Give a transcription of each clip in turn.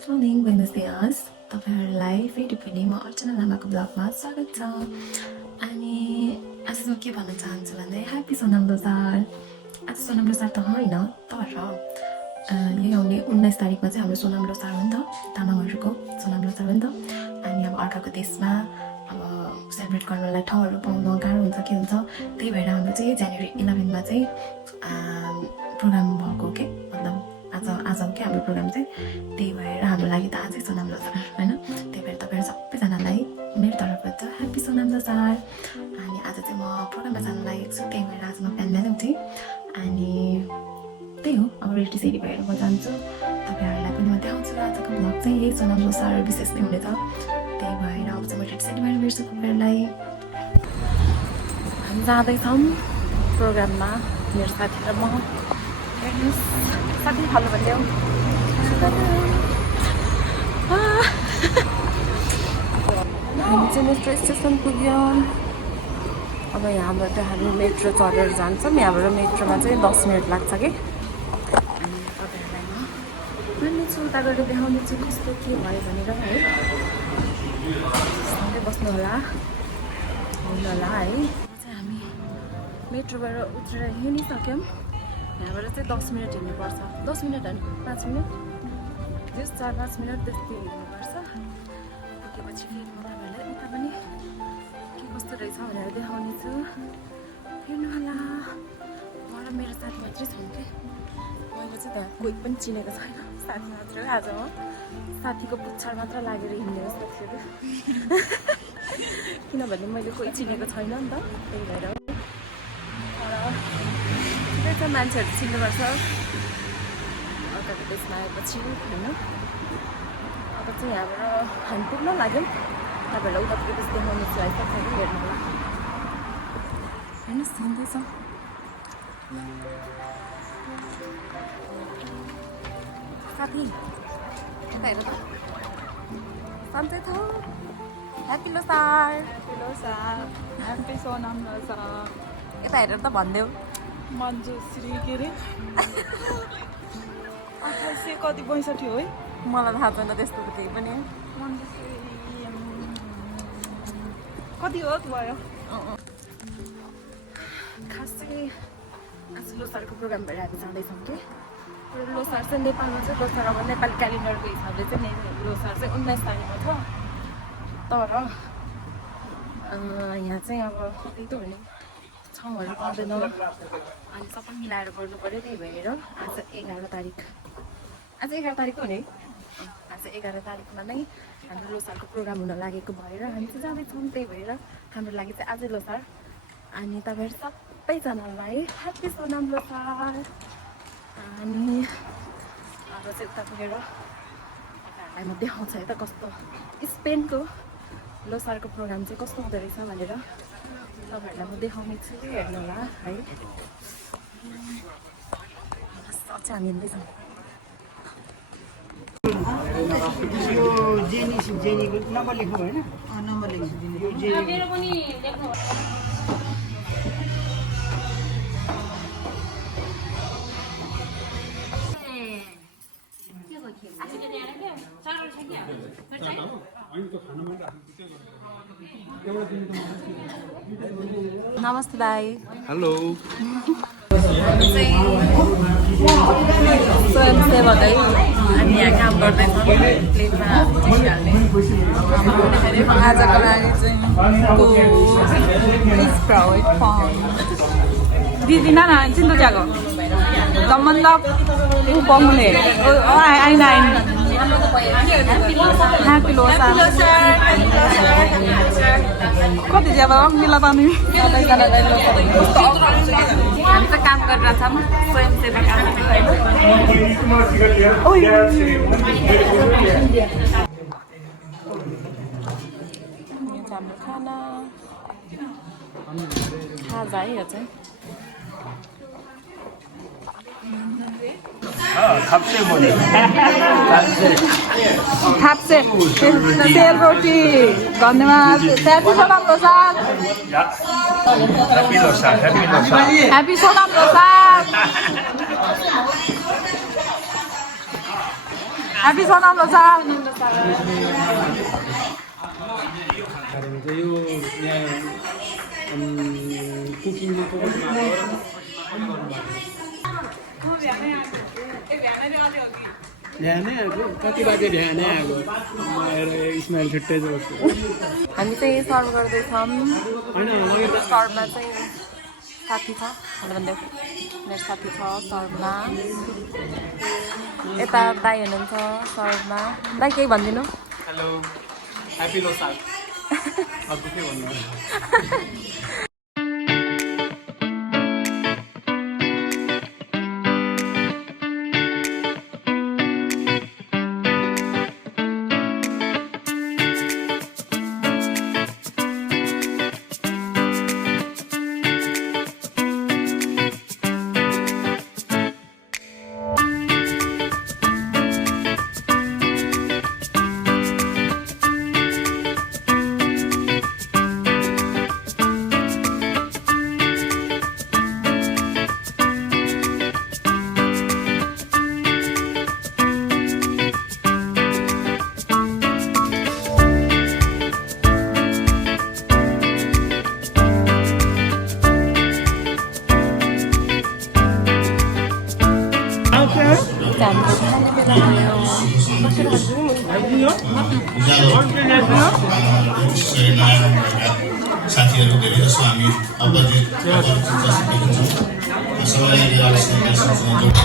Good morning बुइनोस diyas तपाईँहरूलाई फेरि पनि म अर्चना लामाको ब्लगमा स्वागत छ। अनि आज म के भन्न चाहन्छु भन्दा ह्याप्पी सोनाम लोसार। आज सोनाम लोसार त होइन तर यही आउने 19 तारिकमा चाहिँ हाम्रो सोनाम लोसार हो नि त, तामाङहरूको सोनाम लोसार हो नि त। अनि अब अर्काको देशमा अब सेलिब्रेट गर्नलाई ठाउँहरू पाउनु गाह्रो हुन्छ के हुन्छ, त्यही भएर हाम्रो चाहिँ जनवरी 11 चाहिँ प्रोग्राम भएको के मतलब आज हो क्या हाम्रो प्रोग्राम चाहिँ। त्यही भएर हाम्रो लागि त आजै सोनाम लोसार होइन, त्यही भएर तपाईँहरू सबैजनालाई मेरो तर्फबाट ह्याप्पी सोनाम लोसार। अनि आज चाहिँ म प्रोग्राममा जानु लागेको छु, त्यही भएर आज म बिहान उठेँ। अनि त्यही हो, अब रेडी सेडी भएर म जान्छु। तपाईँहरूलाई पनि म देखाउँछु आजको ब्लग चाहिँ यही सोनाम लोसार विशेष नै हुनेछ। त्यही भएर अब चाहिँ म रेडी सेडी भएर भेट्छु तपाईँहरूलाई। हामी जाँदैछौँ प्रोग्राममा, मेरो साथी र म। साथी फलो भन्दै हो हामी चाहिँ मेट्रो स्टेसन पुग्यौँ। अब यहाँबाट हामी मेट्रो चढेर जान्छौँ। यहाँबाट मेट्रोमा चाहिँ 10 मिनट लाग्छ कि। अनि तपाईँहरूलाई म भन्नेछु, उता गएर देखाउने चाहिँ कस्तो के भयो भनेर है। सँगै बस्नु होला है। चाहिँ हामी मेट्रोबाट उत्रेर हिँडिसक्यौँ। यहाँबाट चाहिँ 10 मिनट हिँड्नुपर्छ, 10 मिनट होइन 5 मिनट, जस 4-5 मिनट त्यति हिँड्नुपर्छ। पुगेपछि फेरि म तपाईँहरूलाई उता पनि के कस्तो रहेछ भनेर देखाउने छु, हेर्नु होला। म र मेरो साथी मात्रै छौँ कि, मैले चाहिँ त्यहाँ कोही पनि चिनेको छैन, साथी मात्रै आज हो। साथीको पुच्छर मात्र लागेर हिँडेको साथीहरू किनभने मैले कोही चिनेको छैन नि त, त्यही भएर हो। ठिकै छ, मान्छेहरू चिन्नुपर्छ अर्काको देशमा आएपछि होइन। अब चाहिँ यहाँबाट हामी पुग्न लाग्यौँ। तपाईँहरूलाई उता पुगेपछि देखाउने छु है, तपाईँहरू हेर्नु होला। हेर्नुहोस् हिँड्दैछ साथी, यता हेर त, सन्चै छ। Happy Losar, happy Sonam Losar. यता हेरेर त भनिदेऊ। मञ्जुश्री के अरे 2800 कति 65 हो है, मलाई थाहा छैन त्यस्तो त केही पनि। मञ्जुश्री कति हो भयो। खास चाहिँ आज लोसारको प्रोग्राम भएर हामी जाँदैछौँ कि। लोसार चाहिँ नेपालमा चाहिँ लोसार अब नेपाली क्यालेन्डरको हिसाबले चाहिँ लोसार चाहिँ 19 तारिकमा छ। तर यहाँ चाहिँ अब त्यही त हो नि, ठाउँहरू पाउँदैन, अनि सबै मिलाएर गर्नु पऱ्यो। त्यही भएर आज 11 तारिक, आज 11 तारिक हो नि, आज 11 तारिकमा नै हाम्रो लोसारको प्रोग्राम हुन लागेको भएर हामी चाहिँ जाँदैछौँ। त्यही भएर हाम्रो लागि चाहिँ आजै लोसार। अनि तपाईँहरू सबैजनालाई ह्याप्पी सोनाम लोसार। अनि अब चाहिँ उता पुगेर तपाईँहरूलाई म देखाउँछु है त कस्तो स्पेनको लोसारको प्रोग्राम चाहिँ कस्तो हुँदो रहेछ भनेर तपाईँहरूलाई म देखाउने छु, हेर्नु होला है। चाहिँ हामी हिँड्दैछौँ। यो जेनीको नम्बर लेख्नु भएन? नम्बर लेख्छु। नमस्ते भाइ। हेलो। स्वयंसेवक है, हामी यहाँ काम गर्दैछौँ प्लेटमा टिसी हाल्ने। आजको लागि चाहिँ दिदी ना चिन्तो जाको सम्बन्ध ऊ पाउने आइन आइन ह्याप्पी लोसार। कति ज्यादा मिला पानी हामी चाहिँ काम गरिरहेछौँ स्वयंसेवक हाम्रो खाना खाजा है यो चाहिँ। थाप्से तेल रोटी धन्यवाद। Happy Sonam Losar. Happy Sonam Losar. Happy Sonam Losar यो यहाँ कुकिङमा फोकस भ्यानै आएको कति बाजे भ्यानै आएको स्मेल छुट्टै छ उसको हामी चाहिँ सर्भ गर्दैछौँ होइन सर्भमा चाहिँ साथी छ भन्दै मेरो साथी छ सर्भमा यता दाई हुनुहुन्छ सर्भमा दाई केही भनिदिनु हेलो ह्याप्पी लोसार अर्को के भन्नु साथीहरू धेरै जसो हामी अपरिचित सबैलाई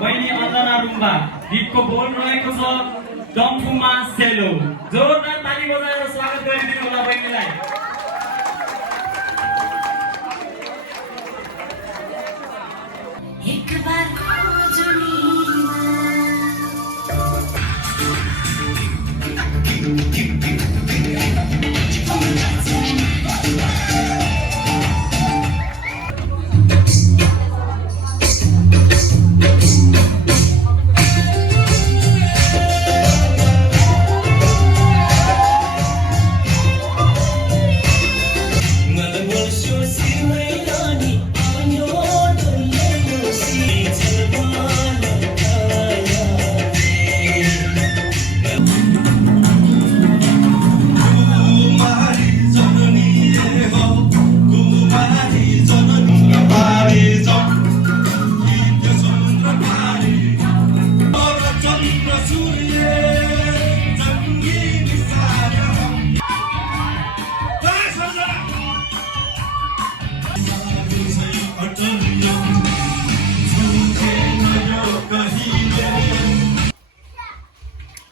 बहिनी अञ्जना रुम्बा गीतको बोल रहेको छ डम्फुमा सेलो जोरदार ताली बजाएर स्वागत गरिदिनु होला बहिनीलाई एक बार खोजनी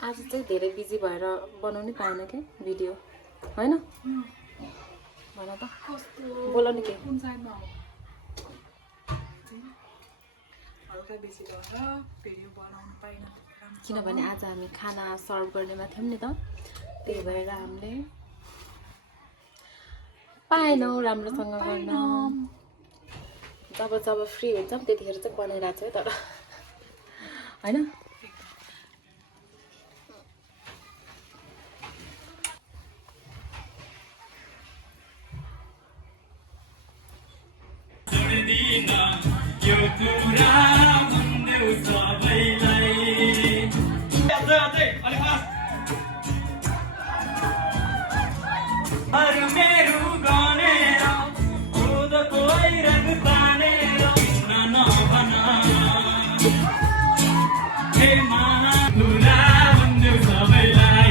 आज चाहिँ धेरै बिजी भएर बनाउनै पाएन के भिडियो हैन भन त बोल नि के किनभने आज हामी खाना सर्भ गर्नेमा थियौँ नि त त्यही भएर हामीले पाएनौँ राम्रोसँग गर्न जब फ्री हुन्छौँ त्यतिखेर चाहिँ बनाइरहेको छ तर हैन Dina कुरा भन्देऊ सबैलाई अरू मेरो गनेर कोदोको रग तानेर किन नभन हे कुरा भन्देऊ सबैलाई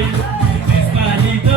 यसपालि त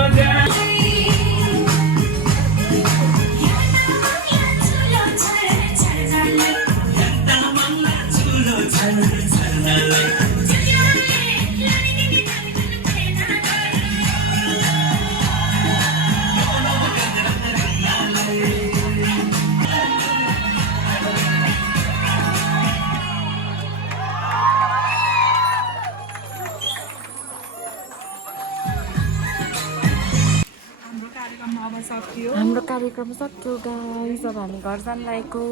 हाम्रो कार्यक्रम सक्यो गाइस। अब हामी घर जान लागेको।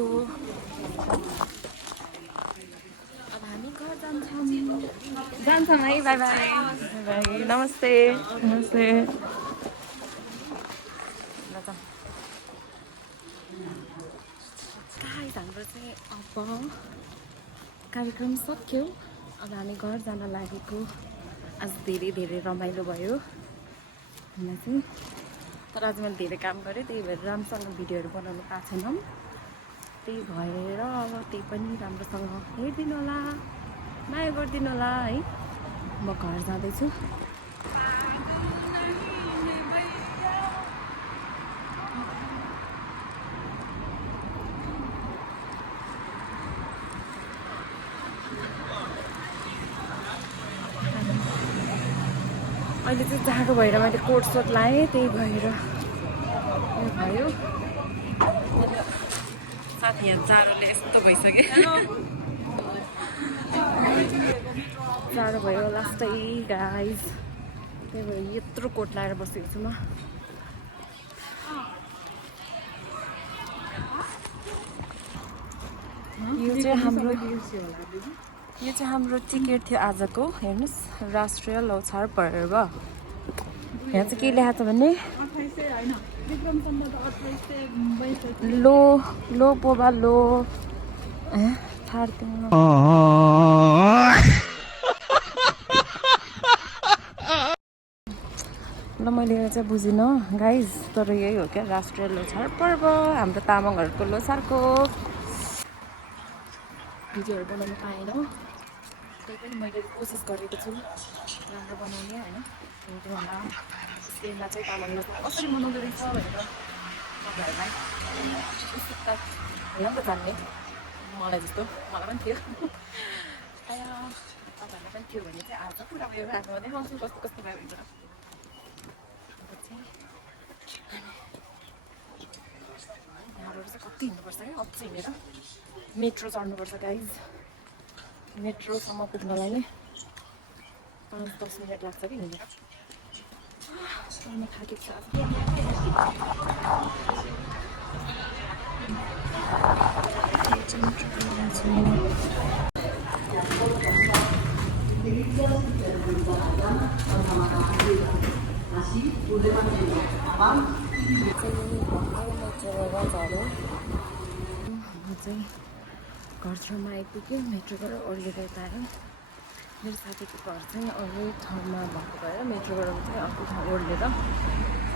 अब हामी घर जान्छौँ है। By by by. नमस्ते नमस्ते। गाइस हाम्रो चाहिँ अब कार्यक्रम सक्यो। अब हामी घर जान लागेको। आज धेरै धेरै रमाइलो भयो हामीलाई चाहिँ। तर आज मैले धेरै काम गरेँ, त्यही भएर राम्रोसँग भिडियोहरू बनाउनु पाएको छैनौँ। त्यही भएर अब त्यही पनि राम्रोसँग हेरिदिनु होला, माया गरिदिनु होला है। म घर जाँदैछु। अहिले चाहिँ जाडो भएर मैले कोट सोट लाएँ, त्यही भएर उयो भयो। साथी यहाँ जाडोले यस्तो भइसक्यो। जाडो भयो लास्टै गाइस, त्यही भएर यत्रो कोट लाएर बसेको छु म। यो चाहिँ हाम्रो टिकट थियो आजको। हेर्नुहोस्, राष्ट्रिय ल्होसार पर्व। यहाँ चाहिँ के लेखाएको छ भने लो पोबा लो ल मैले चाहिँ बुझिनँ गाइज, तर यही हो क्या राष्ट्रिय ल्होसार पर्व, हाम्रो तामाङहरूको ल्होसारको। भिडियोहरू बनाउनु पाएन, त्यही पनि मैले कोसिस गरेको छु राम्रो बनाउने होइन। उहाँलाई स्पेनमा चाहिँ तामाङ ल्होसार कसरी मनाउँदो रहेछ भनेर तपाईँहरूलाई यहाँ त जान्ने मलाई जस्तो मलाई पनि थियो। तपाईँहरूलाई पनि थियो भने चाहिँ आज पुरा भयो। आफ्नो देखाउँछु कस्तो कस्तो भयो हुन्छ। यहाँबाट चाहिँ कति हिँड्नुपर्छ क्या, अझै हिँडेर मेट्रो चढ्नुपर्छ गाइज। मेट्रोसम्म पुग्नलाई नै 5-10 मिनट लाग्छ कि हिँडेर। थाकेको छ चाहिँ घर छेउमा आइपुग्यो। मेट्रोबाट ओर्लिएर यता आयो। मेरो साथीको घर चाहिँ अरू ठाउँमा भएको भएर मेट्रोबाट चाहिँ अर्को ठाउँ ओर्लिएर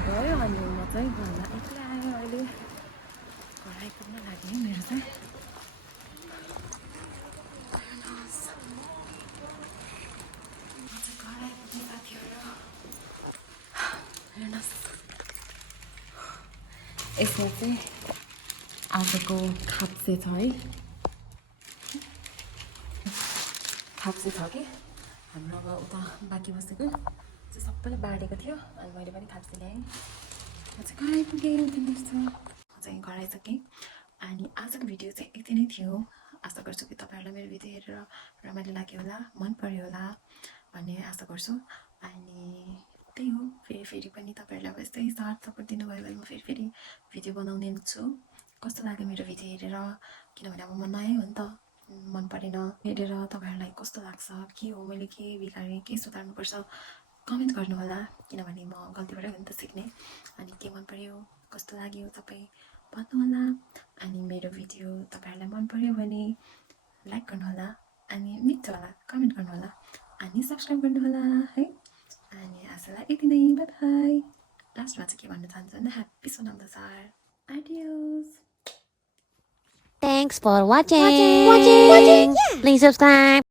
गयो। अनि म चाहिँ घरमा एक्लै आएँ। अहिले घर आइपुग्न लाग्यो मेरो चाहिँ। घर आइपुग्ने साथीहरू हेर्नुहोस्, यसमा चाहिँ आजको खाप्से छ है। खाप्से छ कि हाम्रो अब उता बाँकी बसेको चाहिँ सबैले बाँडेको थियो। अनि मैले पनि खाप्से ल्याएँ। म चाहिँ घर आइपुगेँ। चाहिँ घर आइसकेँ। अनि आजको भिडियो चाहिँ यति नै थियो। आशा गर्छु कि तपाईँहरूलाई मेरो भिडियो हेरेर रमाइलो लाग्यो होला, मन पर्यो होला भन्ने आशा गर्छु। अनि त्यही हो, फेरि पनि तपाईँहरूलाई अब यस्तै साथ सपोर्ट दिनुभयो भने म फेरि भिडियो बनाउने छु। कस्तो लाग्यो मेरो भिडियो हेरेर, किनभने अब म नयाँ हो नि त, मन परेन। हेरेर तपाईँहरूलाई कस्तो लाग्छ, के हो, मैले के बिगारेँ, के सुधार्नुपर्छ कमेन्ट गर्नु होला। किनभने म गल्तीबाटै हो नि त सिक्ने। अनि के मन पर्यो, कस्तो लाग्यो तपाईँ भन्नु होला। अनि मेरो भिडियो तपाईँहरूलाई मन पर्यो भने लाइक गर्नुहोला अनि मिठोवाला कमेन्ट गर्नुहोला अनि सब्सक्राइब गर्नुहोला है। अनि आजलाई यति नै, बाई बाई। लास्टमा चाहिँ के भन्न चाहन्छु भन्दा ह्याप्पी सोनाम दसार, adios. Thanks for watching. Please subscribe.